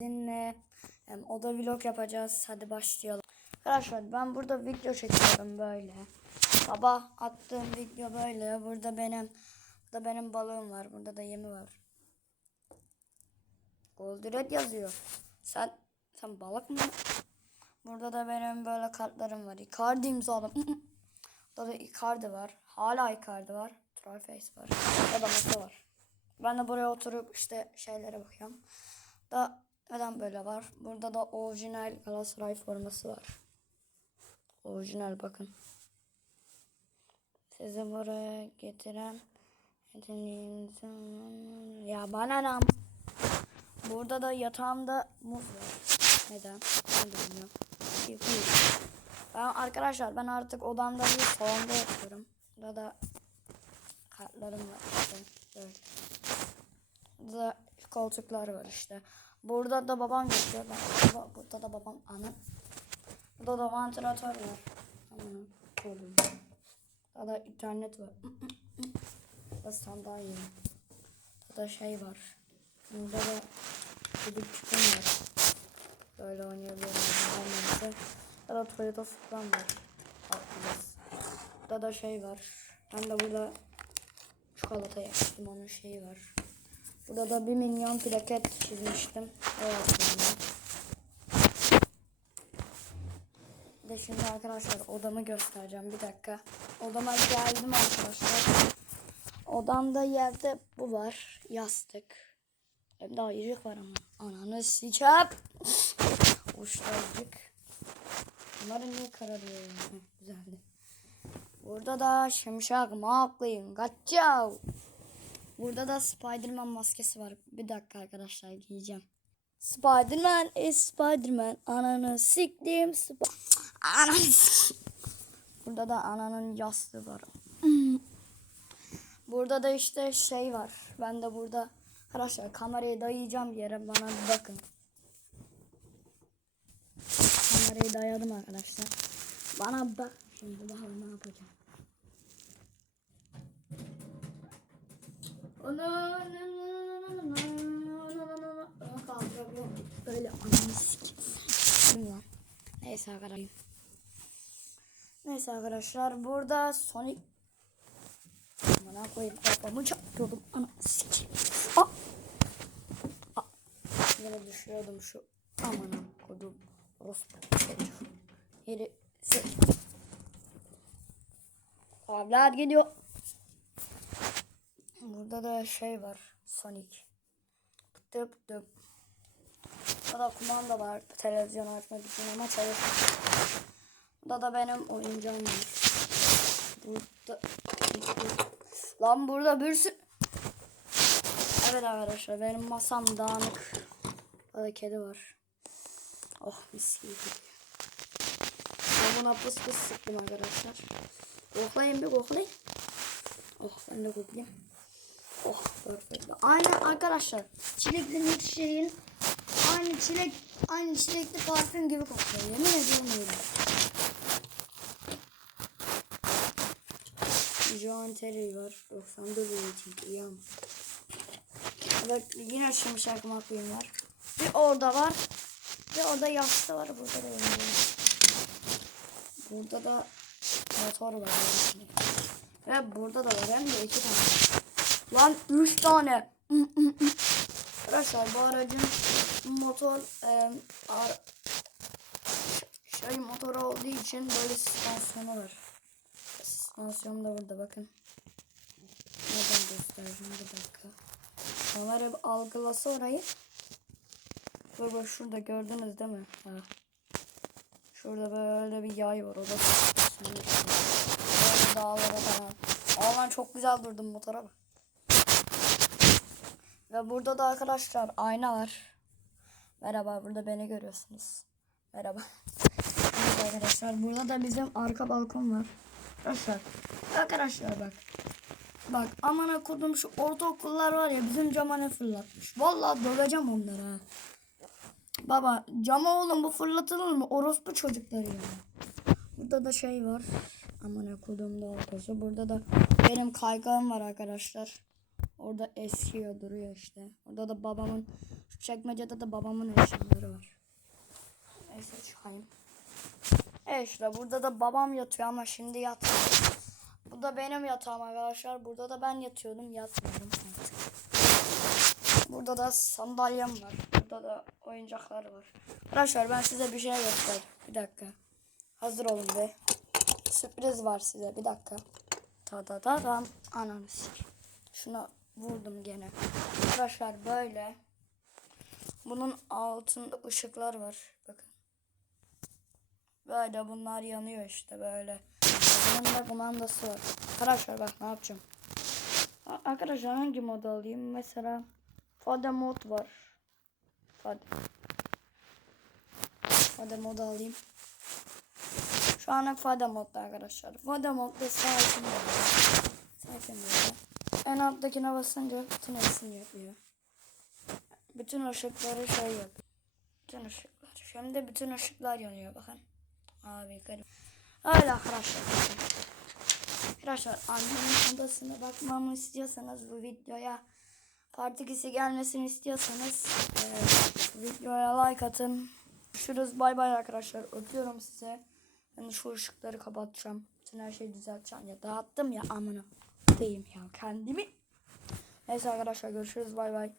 Sizinle em, oda vlog yapacağız. Hadi başlayalım. Arkadaşlar ben burada video çekiyorum böyle. Sabah attığım video böyle. Burada benim burada benim balığım var. Burada da yemi var. Gold yazıyor. Sen sen balık mı? Burada da benim böyle kartlarım var. Icardi imzaladım. Burada da Icardi var. Hala Icardi var. Trollface var. Ya da masa var. Ben de buraya oturup işte şeylere bakıyorum. Da neden böyle var? Burada da orijinal Galatasaray forması var. Orijinal bakın. Sizi buraya getiren ya bana ne? Burada da yatağımda muz var. Neden? Ben bilmiyorum. Ben arkadaşlar ben artık odamda bir salonda yatıyorum. Burada da kartlarım var işte. Burada da koltuklar var işte. Burada da babam geçiyor. Baba- burada da babam anı. Burada da vantilatör var. Aman koydum. Burada da internet var. Burada sandalye. Burada da şey var. Burada da düdük çıkın var. Böyle oynayabiliyorum. Neyse. Burada da Toyota Supra var. Altılı. Burada da şey var. Ben de burada çikolata yemiştim. Onun şeyi var. Burada da bir milyon plaket çizmiştim. Bir de şimdi arkadaşlar odamı göstereceğim. Bir dakika. Odama geldim arkadaşlar. Odamda yerde bu var. Yastık. Hem de ayıcık var ama. Ananı sikap. Uçlarcık. Bunları niye kararıyor? Güzeldi. Burada da Şimşek McQueen. Kaçav. Burada da Spiderman maskesi var. Bir dakika arkadaşlar giyeceğim. Spiderman is Spiderman. Ananı siktim. Sp Ananı Burada da ananın yastığı var. Burada da işte şey var. Ben de burada arkadaşlar kamerayı dayayacağım yere bana bir bakın. Kamerayı dayadım arkadaşlar. Bana bak. Şimdi bakalım ne yapacağım. Onu kaldırabiliyorum. Böyle ya. Neyse arkadaşlar. Neyse arkadaşlar burada Sonic Bana koyayım kafamı çarpıyordum. Ana sikeyim. Ah. Ah. Yine düşüyordum şu amına koydum. Orospu. Yeri sik. Avlar geliyor. Burada da şey var. Sonic. Pıtı pıtı. Burada kumanda var. Televizyon açmak için ama çalışmıyor. Burada da benim oyuncağım var. Burada. Lan burada bir sürü... Evet arkadaşlar benim masam dağınık. Burada kedi var. Oh mis gibi. Ben buna pıs pıs sıktım arkadaşlar. Koklayın bir koklayın. Oh ben de koklayayım. Oh perfect. Aynı arkadaşlar. Çilekli milkshake'in aynı çilek aynı çilekli parfüm gibi kokuyor. Yemin ediyorum öyle. John Terry var. 94 rating. İyi ama. Evet yine şimşek McQueen var. Bir orada var. Bir orada yastığı var. Burada da var. Burada da motor var. Ve burada da var. Hem de iki tane. Lan üç tane. Arkadaşlar bu aracın motor e, ar- şey motor olduğu için böyle süspansiyonu var. Süspansiyon da burada bakın. Neden göstereceğim bir dakika. Kamera bir algılasa orayı. Bak bak şurada gördünüz değil mi? Ha. Şurada böyle bir yay var. O da. Böyle dağlara falan. Aman çok güzel durdum motora bak. Ve burada da arkadaşlar ayna var. Merhaba burada beni görüyorsunuz. Merhaba. Evet arkadaşlar burada da bizim arka balkon var. Arkadaşlar. Arkadaşlar bak. Bak amana kurdum şu ortaokullar var ya bizim cama ne fırlatmış. Vallahi döveceğim onları ha. Baba cama oğlum bu fırlatılır mı? Orospu çocukları ya. Burada da şey var. Amana kurdum da ortası. Burada da benim kaykağım var arkadaşlar. Orada eskiyor duruyor işte. Orada da babamın Şu çekmecede de babamın eşyaları var. Neyse çıkayım. Evet işte burada da babam yatıyor ama şimdi yatmıyor. Bu da benim yatağım arkadaşlar. Burada da ben yatıyordum. Yatmıyorum. Burada da sandalyem var. Burada da oyuncaklar var. Arkadaşlar ben size bir şey göstereyim. Bir dakika. Hazır olun be. Sürpriz var size. Bir dakika. Ta ta ta tam. Ananı. Şuna vurdum gene. Arkadaşlar böyle. Bunun altında ışıklar var. Bakın. Böyle bunlar yanıyor işte böyle. Bunun da kumandası var. Arkadaşlar bak ne yapacağım. Arkadaşlar hangi mod alayım? Mesela Fade mod var. Fade. Fade mod alayım. Şu an Fade modda arkadaşlar. Fade modda oluyor. En alttakine basınca bütün hepsini yapıyor. Bütün ışıkları şey yapıyor. Bütün ışıklar. Şimdi bütün ışıklar yanıyor bakın. Abi garip. Öyle arkadaşlar. Arkadaşlar annemin odasına bakmamı istiyorsanız bu videoya part 2'si gelmesini istiyorsanız eee, videoya like atın. Görüşürüz bay bay arkadaşlar. Öpüyorum size. Ben şu ışıkları kapatacağım. Bütün her şeyi düzelteceğim ya. Dağıttım ya amına. Deyim ya kendimi. Neyse arkadaşlar görüşürüz bay bay.